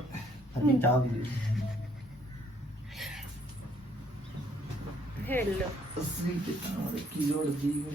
ਅੱਡੀ ਚਾਹ ਵੀ ਹੈਲੋ ਅਸੀਂ ਤੇ ਤਾਂ ਕੀ ਲੋੜ ਦੀ ਲੋੜ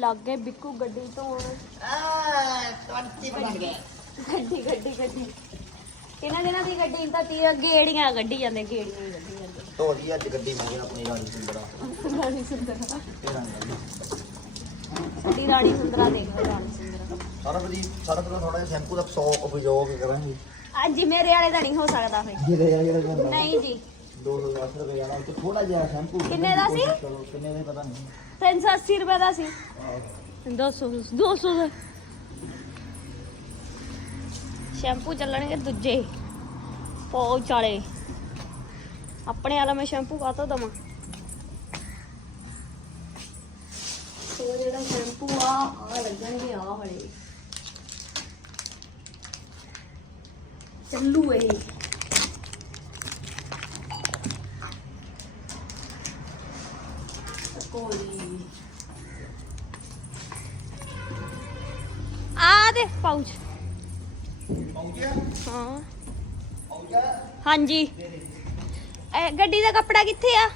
ਲੱਗ ਬਿੱਕੂ ਗੱਡੀ ਗਿਆ ਗੱਡੀ ਗੱਡੀ ਗੱਡੀ। ਇਹਨਾਂ ਦਿਨਾਂ ਦੀ ਗੱਡੀ ਤਾਂ ਤੀਰ ਗੇੜੀਆਂ ਗੱਡੀ ਜਾਂਦੇ ਗੇੜੀਆਂ ਹੀ ਗੱਡੀ ਜਾਂਦੇ। ਢੋਲੀ ਅੱਜ ਗੱਡੀ ਮੰਗੇ ਆਪਣੀ ਰਾਣੀ ਸੁੰਦਰਾ। ਰਾਣੀ ਸੁੰਦਰਾ। ਸਾਡੀ ਰਾਣੀ ਸੁੰਦਰਾ ਦੇਖ ਲਓ ਰਾਣੀ ਸੁੰਦਰਾ। ਸਾਰਾ ਬਦੀ ਸਾਰਾ ਪਹਿਲਾਂ ਥੋੜਾ ਜਿਹਾ ਸ਼ੈਂਪੂ ਦਾ 100 ਉਪਯੋਗ ਕਰਾਂਗੇ। ਅੱਜ ਮੇਰੇ ਵਾਲੇ ਦਾ ਨਹੀਂ ਹੋ ਸਕਦਾ ਫੇ ਜਿਹੜੇ ਆ ਜਿਹੜੇ ਕਹਿੰਦਾ ਨਹੀਂ ਜੀ। 210 ਰੁਪਏ ਵਾਲਾ ਤੇ ਥੋੜਾ ਜਿਹਾ ਸ਼ੈਂਪੂ ਕਿੰਨੇ ਦਾ ਸੀ? ਚਲੋ ਕਿੰਨੇ ਦਾ ਪਤਾ ਨਹੀਂ। 380 ਰੁਪਏ ਦਾ ਸੀ। 200 200 ਦਾ ਸ਼ੈਂਪੂ ਚੱਲਣਗੇ ਦੂਜੇ। ਪੌਚ ਵਾਲੇ ਆਪਣੇ ਵਾਲਾ ਮੈਂ ਸ਼ੈਂਪੂ ਕਾਤੋਂ ਦਵਾਂ? ਉਹ ਜਿਹੜਾ ਸ਼ੈਂਪੂ ਆ ਆ ਲੱਗਣਗੇ ਆ ਵਾਲੇ। ਚੱਲੂ ਇਹ। ਕੋਈ ਆ ਦੇ ਪਾਉਚ ਪਹੁੰਚਿਆ ਹਾਂ। ਪਹੁੰਚਿਆ ਹਾਂਜੀ। ਇਹ ਗੱਡੀ ਦਾ ਕੱਪੜਾ ਕਿੱਥੇ ਆ?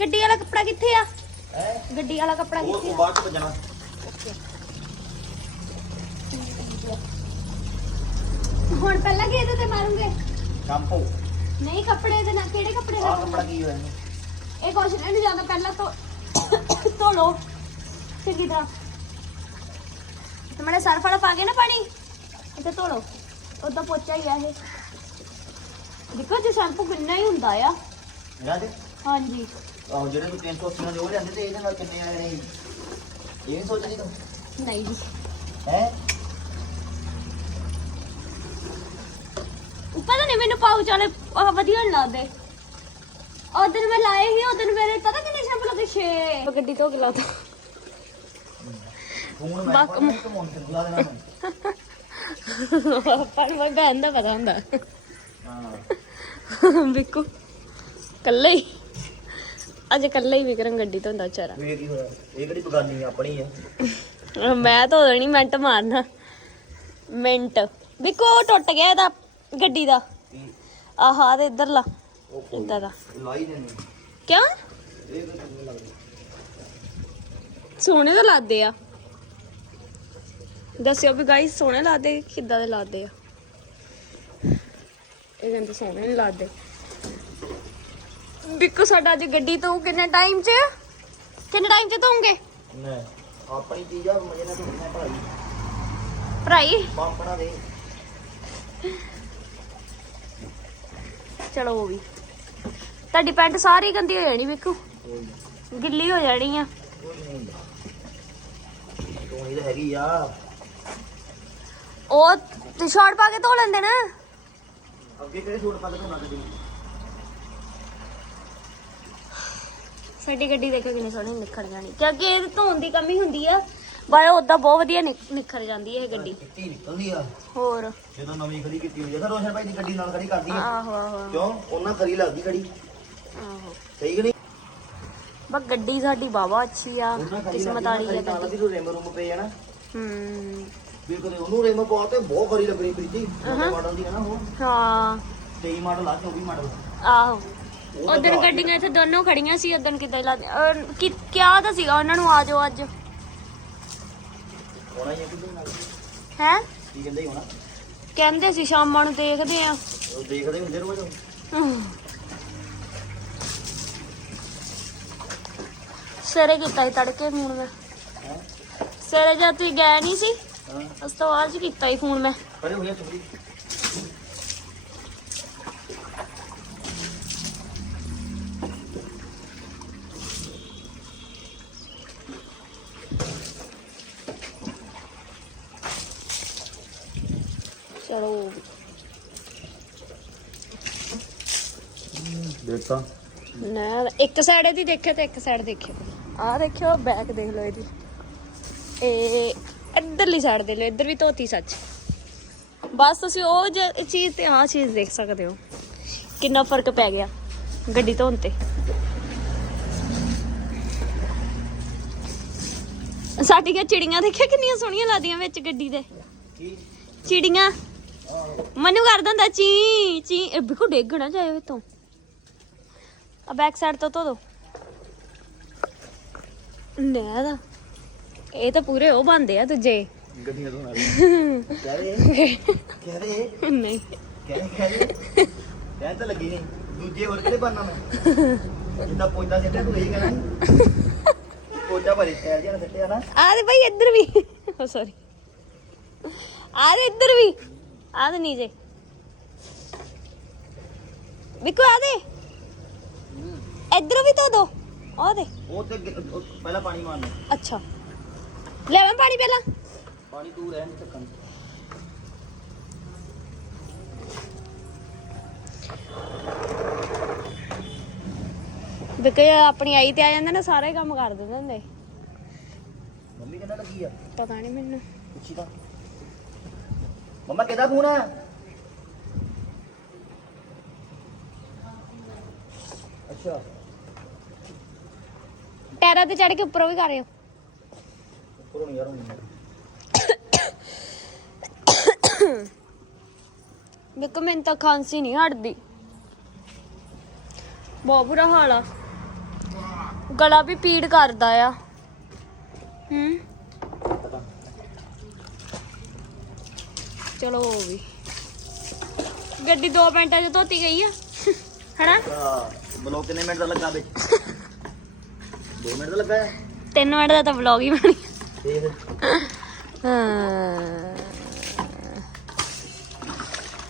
ਗੱਡੀ ਵਾਲਾ ਕੱਪੜਾ ਕਿੱਥੇ ਆ? ਗੱਡੀ ਵਾਲਾ ਕੱਪੜਾ ਕਿੱਥੇ ਉਹ ਆ? ਬਾਅਦ ਚ ਭੱਜਣਾ। ਹੁਣ ਪਹਿਲਾਂ ਕੀ ਇਹਦੇ ਤੇ ਮਾਰੂਗੇ? ਸ਼ੈਂਪੂ। ਨਹੀਂ ਕੱਪੜੇ ਦੇ ਨਾਲ ਕਿਹੜੇ ਕੱਪੜੇ ਆਹ ਦਾ ਕੱਪੜਾ ਕੀ ਹੋਇਆ ਇਹਨੂੰ? ਇਹ ਕੁਛ ਨਹੀਂ ਜਾਂਦਾ ਪਹਿਲਾਂ ਤੋਂ ਧੋ ਲੋ ਚੰਗੀ ਤਰ੍ਹਾਂ। ਤੇ ਮੈਨੇ ਸਰਫ ਵਾਲਾ ਪਾ ਕੇ ਨਾ ਪਾਣੀ? ਇੱਥੇ ਧੋ ਲੋ ਉਹਦਾ ਪੋਚਾ ਹੀ ਆ ਇਹ। ਦੇਖੋ ਜੇ ਸ਼ੈਂਪੂ ਕਿੰਨਾ ਹੀ ਹੁੰਦਾ ਆ। ਮੇਰਾ ਤੇ ਹਾਂਜੀ। ਆਹ ਜਿਹੜੇ ਤੂੰ 380 ਦੇ ਉਹ ਤੇ ਇਹਦੇ ਨਾਲ ਕਿੰਨੇ ਆਏ ਨੇ ਇਹ ਨੀ ਸੋਚਦੀ ਤੂੰ? ਨਹੀਂ ਜੀ। ਹੈ? ਪਤਾ ਨਹੀਂ ਮੈਨੂੰ ਪਾਉਚ ਵਾਲੇ ਵਧੀਆ ਨਹੀਂ ਲੱਗਦੇ। ਉਹ ਦਿਨ ਮੈਂ ਲਾਏ ਸੀ ਉਹ ਦਿਨ ਮੇਰੇ ਪਤਾ ਕਿੰਨੇ ਸ਼ੈਂਪੂ ਲੱਗੇ? 6 ਗੱਡੀ ਧੋ ਕੇ ਲਾਤਾ। ਫੋਨ ਮੈਂ ਬਾਕ- ਕੋਲ ਨਹੀਂ ਕਮੋਂ ਤੇ ਬੁਲਾ ਦੇਣਾ ਪਰ ਮੈਂ ਗਾਂਦਾ ਪਤਾ ਹੁੰਦਾ। ਹਾਂ। ਬਿੱਕੂ ਕੱਲੇ ਹੀ। ਅੱਜ ਕੱਲੇ ਹੀ ਵਿਕਰਮ ਗੱਡੀ ਧੋਂਦਾ ਵਿਚਾਰਾ। ਵੇ ਕੀ ਹੋਇਆ? ਇਹ ਕਿਹੜੀ ਬਗਾਨੀ ਆਪਣੀ ਹੈ ਮੈਂ ਧੋ ਦੇਣੀ ਮਿੰਟ ਮਾਰਨਾ। ਮਿੰਟ। ਬਿੱਕੂ ਉਹ ਟੁੱਟ ਗਿਆ ਇਹਦਾ ਗੱਡੀ ਦਾ। ਆਹਾ ਤੇ ਇੱਧਰ ਲਾ। ਇੱਦਾਂ ਦਾ ਲਾਈ ਦੇਣੀ ਕਿਉਂ ਇਹ ਤਾਂ ਚੰਗਾ ਲੱਗਦਾ ਸੋਹਣੇ ਤਾਂ ਲੱਗਦੇ ਆ ਦੱਸਿਓ ਵੀ ਗਾਈਸ ਸੋਹਣੇ ਲੱਗਦੇ ਕਿੱਦਾਂ ਦੇ ਲੱਗਦੇ ਆ ਇਹ ਕਹਿੰਦੇ ਸੋਹਣੇ ਨਹੀਂ ਲੱਗਦੇ ਬਿੱਕੂ ਸਾਡਾ ਅੱਜ ਗੱਡੀ ਤੋਂ ਕਿੰਨੇ ਟਾਈਮ 'ਚ ਕਿੰਨੇ ਟਾਈਮ 'ਚ ਧੋਉਂਗੇ ਨਾ ਆਪਣੀ ਚੀਜ਼ ਆ ਮਜੇ ਨਾਲ ਧੋਣਾ ਭਾਈ ਭਰਾਈ ਬਾਪਣਾ ਦੇ ਚਲੋ ਉਹ ਵੀ ਤੁਹਾਡੀ ਪੈਂਟ ਸਾਰੀ ਗੰਦੀ ਹੋ ਜਾਣੀ ਨਾ, ਗਿੱਲੀ ਹੋ ਜਾਣੀ ਆ। ਕੋਈ ਨਹੀਂ ਹੁੰਦਾ ਤੂੰ ਇਹ ਹੈਗੀ ਆ ਉਹ ਤੇ ਸ਼ਾਰਟ ਪਾ ਕੇ ਧੋ ਲੈਂਦੇ ਨਾ। ਅੱਗੇ ਕਿਹੜੇ ਸੂਟ ਪਾ ਕੇ ਧੋਣਾ ਗੱਡੀ ਸਾਡੀ ਗੱਡੀ ਦੇਖੋ ਕਿੰਨੀ ਸੋਹਣੀ ਨਿਖਰ ਜਾਣੀ। ਕਿਉਂਕਿ ਇਹ ਧੋਣ ਦੀ ਕਮੀ ਹੁੰਦੀ ਆ ਪਰ ਉਦਾਂ ਬਹੁਤ ਵਧੀਆ ਨਿਖ- ਨਿਖਰ ਜਾਂਦੀ ਹੈ ਇਹ ਗੱਡੀ। ਕਿੱਟੀ ਨਿਕਲਦੀ ਆ। ਹੋਰ। ਜਦੋਂ ਨਵੀਂ ਖੜੀ ਕੀਤੀ ਹੁੰਦੀ ਆ ਤਾਂ ਰੋਸ਼ਨ ਭਾਈ ਦੀ ਗੱਡੀ ਨਾਲ ਖੜੀ ਕਰਦੀ ਆ। ਆਹੋ ਆਹੋ ਕਿਉਂ? ਉਹਨਾਂ ਖਰੀ ਲੱਗਦੀ ਖੜੀ। ਆਹੋ। ਸਹੀ ਕਿ ਨਹੀਂ? ਬਸ ਗੱਡੀ ਸਾਡੀ ਬਾਵਾ ਅੱਛੀ ਆ ਕਿਸਮਤ ਵਾਲੀ ਆ ਗੱਡੀ। ਦੀ ਰਿਮ ਰੂਮ ਪਏ ਆ ਨਾ। ਹੂੰ। ਵੀ ਕਦੇ ਉਹਨੂੰ ਰਿਮ ਪਵਾ ਤੇ ਬਹੁਤ ਖਰੀ ਲੱਗਣੀ ਪ੍ਰੀਤੀ। ਮਾਡਲ ਦੀ ਆ ਨਾ ਉਹ। ਹਾਂ। 23 ਮਾਡਲ ਆ 24 ਮਾਡਲ ਆਹੋ। ਉਦੋਂ ਗੱਡੀਆਂ ਇੱਥੇ ਦੋਨੋਂ ਖੜੀਆਂ ਸੀ ਉਦੋਂ ਕਿੱਦਾਂ ਲੱਗਦੀ ਕਿ ਕਿਹਾ ਤਾਂ ਸੀਗਾ ਉਹਨਾਂ ਨੂੰ ਆ ਜਾਓ ਅੱਜ। ਹੋਣਾ ਹੀ ਹੈ? ਕੀ ਕਹਿੰਦੇ ਹੀ ਹੋਣਾ? ਕਹਿੰਦੇ ਸੀ ਸ਼ਾਮਾਂ ਨੂੰ ਦੇਖਦੇ ਆ। ਉਹ ਦੇਖਦੇ ਹੁੰਦੇ ਰੋਜ਼। ਸਵੇਰੇ ਕੀਤਾ ਸੀ ਤੜਕੇ ਫੋਨ ਮੈਂ। ਸਵੇਰੇ ਜਦ ਤੁਸੀਂ ਗਏ ਨਹੀਂ ਸੀ ਉਸ ਤੋਂ ਬਾਅਦ 'ਚ ਕੀਤਾ ਸੀ ਫੋਨ ਮੈਂ। ਪਰੇ ਚੁੱਪੀ ਚਲੋ ਦੇਖਾਂ ਨਾ ਇੱਕ ਸਾਈਡ ਇਹਦੀ ਦੇਖਿਓ ਤੇ ਇੱਕ ਸਾਈਡ ਦੇਖਿਓ। ਆਹ ਦੇਖਿਓ ਬੈਕ ਦੇਖ ਲਓ ਇਹਦੀ। ਇਹ ਇੱਧਰਲੀ ਸਾਈਡ ਦੇ ਲਓ ਇੱਧਰ ਵੀ ਧੋਤੀ ਸੱਚ। ਬਸ ਤੁਸੀਂ ਉਹ ਜ- ਚੀਜ਼ ਤੇ ਆਹ ਚੀਜ਼ ਦੇਖ ਸਕਦੇ ਹੋ। ਕਿੰਨਾ ਫ਼ਰਕ ਪੈ ਗਿਆ ਗੱਡੀ ਧੋਣ ਤੇ। ਸਾਡੀਆਂ ਚਿੜੀਆਂ ਦੇਖਿਆ ਕਿੰਨੀਆਂ ਸੋਹਣੀਆਂ ਲੱਗਦੀਆਂ ਵਿੱਚ ਗੱਡੀ ਦੇ। ਕੀ? ਚਿੜੀਆਂ। ਮਨੂ ਕਰ ਦਿੰਦਾ ਚੀ ਚੀ। ਇਹ ਬਿਕੋ ਡੇਗਣਾ ਜਾਏ ਇਤੋਂ ਆ ਬੈਕ ਸਾਈਡ ਤੋਂ ਧੋ ਦੋ। ਨਾ ਦਾ ਇਹ ਤਾਂ ਪੂਰੇ ਉਹ ਬੰਦੇ ਆ ਦੂਜੇ। ਗੱਡੀਆਂ ਤੋਂ ਨਾਲ ਕਹਿ ਰਹੇ? ਕਹਿ ਰਹੇ? ਨਹੀਂ। ਕਹਿ ਕਹਿ ਕਹਿ ਤਾਂ ਲੱਗੀ ਨਹੀਂ ਦੂਜੇ ਹੋਰ ਕਿਹੜੇ ਬਣਨਾ ਮੈਂ? ਜਿੱਦਾਂ ਪੋਚਾ ਸਿੱਟਿਆ ਤੂੰ ਇਹੀ ਕਹਿਣਾ ਪੋਚਾ ਭਰੇ ਟਾਇਰ ਜਿਹਾ ਸਿੱਟਿਆ ਨਾ। ਆ ਦੇ ਭਾਈ ਇੱਧਰ ਵੀ। ਓ ਸੌਰੀ ਆ ਦੇ ਇੱਧਰ ਵੀ। ਆ ਦੇ ਨੀਚੇ। ਬਿਕੋ ਆ ਦੇ ਇੱਧਰ ਵੀ ਧੋ ਦੋ। ਆ ਦੇ ਉਹ ਤੇ ਅੱਗੇ- ਉਹ ਪਹਿਲਾਂ ਪਾਣੀ ਮਾਰਨਾ ਅੱਛਾ। ਲੈ ਮੈਂ ਪਾਣੀ ਪਹਿਲਾਂ। ਪਾਣੀ ਤੂੰ ਰਹਿਣ ਦੇ ਢੱਕਣ ਬਿਕੋ ਆਪਣੀ ਆਈ ਤੇ ਆ ਜਾਂਦਾ ਨਾ ਸਾਰੇ ਕੰਮ ਕਰ ਦਿੰਦੇ ਹੁੰਦੇ। ਮੰਮੀ ਕਹਿੰਦਾ ਲੱਗੀ ਆ। ਪਤਾ ਨਹੀਂ ਮੈਨੂੰ। ਪੁੱਛੀ ਤਾਂ। ਮੰਮਾ ਕਿਹਦਾ ਫੋਨ ਆ? ਅੱਛਾ। ਟੈਰਾ ਤੇ ਚੜ ਕੇ ਉੱਪਰੋਂ ਵੀ ਕਰ ਉੱਪਰੋਂ ਨਹੀਂ ਯਾਰ ਹੁਣ ਬਿਕੋ ਮੈਨੂੰ ਤਾਂ ਖਾਂਸੀ ਨਹੀਂ ਹਟਦੀ। ਬਹੁਤ ਬੁਰਾ ਹਾਲ ਆ। ਗਲਾ ਵੀ ਪੀੜ ਕਰਦਾ ਆ। ਹੂੰ। ਚਲੋ ਉਹ ਵੀ। ਗੱਡੀ 2 ਮਿੰਟਾਂ 'ਚ ਧੋਤੀ ਗਈ ਆ। ਹਨਾ? ਬਲੌਗ ਕਿੰਨੇ ਮਿੰਟ ਦਾ ਲੱਗਾ ਵਿੱਚ 2 ਮਿੰਟ ਦਾ ਲੱਗਾ ਹੈ। 3 ਮਿੰਟ ਦਾ ਤਾਂ ਵਲੌਗ ਹੀ ਬਣੀ ਦੇਖ ਹਾਂ।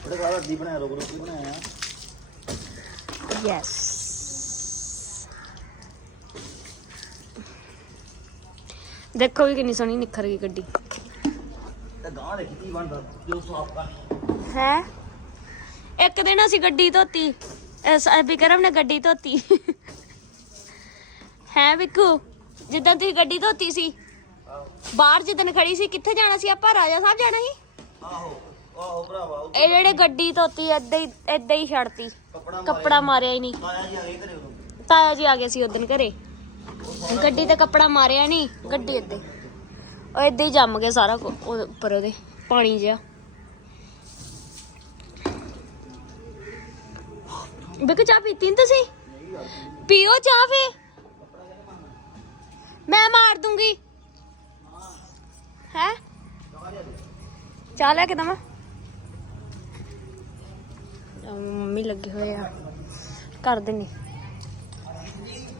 ਉਹਦੇ ਬਾਅਦ ਅੱਧੀ ਬਣਾਇਆ ਰੋਕ ਰੋਕ ਕੇ ਬਣਾਇਆ। ਯੈਸ ਦੇਖੋ ਵੀ ਕਿੰਨੀ ਸੋਹਣੀ ਨਿਖਰ ਗਈ ਗੱਡੀ। ਤੇ ਗਾਂ ਦੇਖੀ ਕੀ ਬਣਦਾ ਜੋ ਸਾਫ਼ ਕਰ ਹੈ? ਇੱਕ ਦਿਨ ਅਸੀਂ ਗੱਡੀ ਧੋਤੀ। ਇਸ ਵਿਕਰਮ ਨੇ ਗੱਡੀ ਧੋਤੀ। ਹੈ ਵਿਕੂ ਜਿੱਦਾਂ ਤੁਸੀਂ ਗੱਡੀ ਧੋਤੀ ਸੀ। ਬਾਹਰ ਜਿੱਦਣ ਖੜੀ ਸੀ ਕਿੱਥੇ ਜਾਣਾ ਸੀ ਆਪਾਂ? ਰਾਜਾ ਸਾਹਿਬ ਜਾਣਾ ਸੀ? ਆਹੋ ਆਹੋ ਭਰਾਵਾ ਉਹ ਇਹ ਜਿਹੜੇ ਗੱਡੀ ਧੋਤੀ ਏਦਾਂ ਹੀ ਏਦਾਂ ਹੀ ਛੱਡਤੀ। ਕੱਪੜਾ ਕੱਪੜਾ ਮਾਰਿਆ ਹੀ ਨਹੀਂ। ਆਇਆ ਜੀ ਉਦੋਂ। ਤਾਇਆ ਜੀ ਆ ਗਏ ਸੀ ਉਦੋਂ ਘਰੇ। ਗੱਡੀ ਤੇ ਕੱਪੜਾ ਮਾਰਿਆ ਨਹੀਂ ਗੱਡੀ ਹੀ। ਉਹ ਏਦਾਂ ਹੀ ਜੰਮ ਗਿਆ ਸਾਰਾ ਕੁ- ਉੱਪਰ ਉਹਦੇ ਪਾਣੀ ਜਿਹਾ। ਬਿਕ ਚਾਹ ਪੀਤੀ ਨੀ ਤੁਸੀਂ? ਪੀਓ ਚਾਹ ਫੇ ਮੈਂ ਮਾਰ ਦੂੰਗੀ। ਹੈ? ਚਾਹ ਲੈ ਕੇ ਦਵਾਂ? ਮੰਮੀ ਲੱਗੇ ਹੋਏ ਆ। ਕਰ ਦੇਣੀ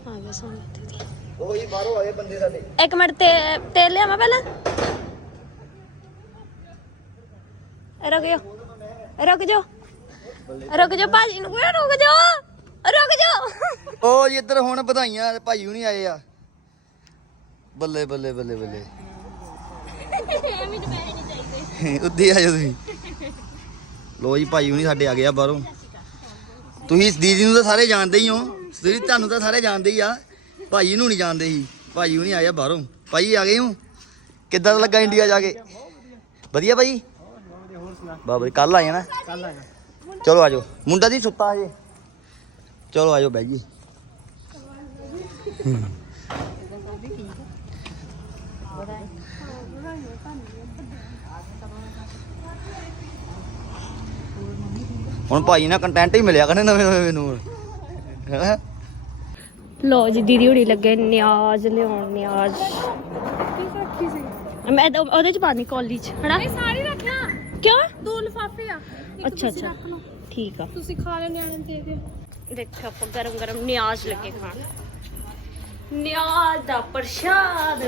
ਆ ਗਿਆ ਸਾਨੂੰ ਉਹ ਬਾਹਰੋਂ ਆਏ ਬੰਦੇ ਸਾਡੇ। ਇੱਕ ਮਿੰਟ ਤੇ ਤੇਲ ਲਿਆਵਾਂ ਪਹਿਲਾਂ? ਰੁਕ ਜਾ ਰੁਕ ਜਾ ਰੁਕ ਜਾ ਭਾਜੀ ਨੂੰ ਕੋਈ ਰੁਕ ਜਾ ਰੁਕ ਜਾ ਉਹ ਜੀ ਇੱਧਰ ਹੁਣ ਵਧਾਈਆਂ ਭਾਈ ਹੁਣੀ ਆਏ ਆ। ਬੱਲੇ ਬੱਲੇ ਬੱਲੇ ਬੱਲੇ। ਉੱਦੇ ਆਜੋ ਤੁਸੀਂ। ਲੋ ਜੀ ਭਾਈ ਹੁਣੀ ਸਾਡੇ ਆ ਗਏ ਆ ਬਾਹਰੋਂ। ਤੁਸੀਂ ਦੀਦੀ ਨੂੰ ਤਾਂ ਸਾਰੇ ਜਾਣਦੇ ਹੀ ਹੋ। ਦੀਦੀ ਤੁਹਾਨੂੰ ਤਾਂ ਸਾਰੇ ਜਾਣਦੇ ਹੀ ਆ। ਭਾਈ ਨੂੰ ਨਹੀਂ ਜਾਣਦੇ ਸੀ। ਭਾਈ ਹੁਣੀ ਆਏ ਆ ਬਾਹਰੋਂ। ਭਾਈ ਆ ਗਏ ਹੋ? ਕਿੱਦਾਂ ਦਾ ਲੱਗਾ ਇੰਡੀਆ ਜਾ ਕੇ? ਵਧੀਆ ਭਾਈ? ਬਾਬਾ ਕੱਲ ਆਏ ਨਾ? ਕੱਲ ਆਏ ਚਲੋ ਆਜੋ ਮੁੰਡਾ ਦੀ ਸੁੱਤਾ ਹਜੇ। ਚਲੋ ਆਜੋ ਬਾਈ ਜੀ। ਹੁਣ ਭਾਈ ਨਾਲ ਕੰਟੈਂਟ ਹੀ ਮਿਲਿਆ ਕਰਨੇ ਨਵੇਂ ਨਵੇਂ ਮੈਨੂੰ ਹੈਂ? ਲੋ ਜੀ ਦੀਦੀ ਹੁਣੀ ਲੱਗੇ ਨਿਆਜ਼ ਲਿਆਉਣ ਨਿਆਜ਼। ਮੈਂ ਤਾਂ ਉਹਦੇ ਚ ਪਾਣੀ ਕਾਲਜ ਚ ਹਨਾ? ਇਹ ਸਾਰੀ ਰੱਖਿਆ। ਕਿਉਂ? ਦੋ ਲਿਫਾਫੇ ਆ। ਅੱਛਾ ਅੱਛਾ। ਰੱਖ ਲਓ। ਠੀਕ ਆ। ਤੁਸੀਂ ਖਾ ਲੈ ਨਿਆਣੇ ਦੇ ਦਿਓ। ਦੇਖੋ ਆਪਾਂ ਗਰਮ ਗਰਮ ਨਿਆਜ਼ ਲੱਗੇ ਖਾਣ। ਨਿਆਜ਼ ਦਾ ਪ੍ਰਸ਼ਾਦ।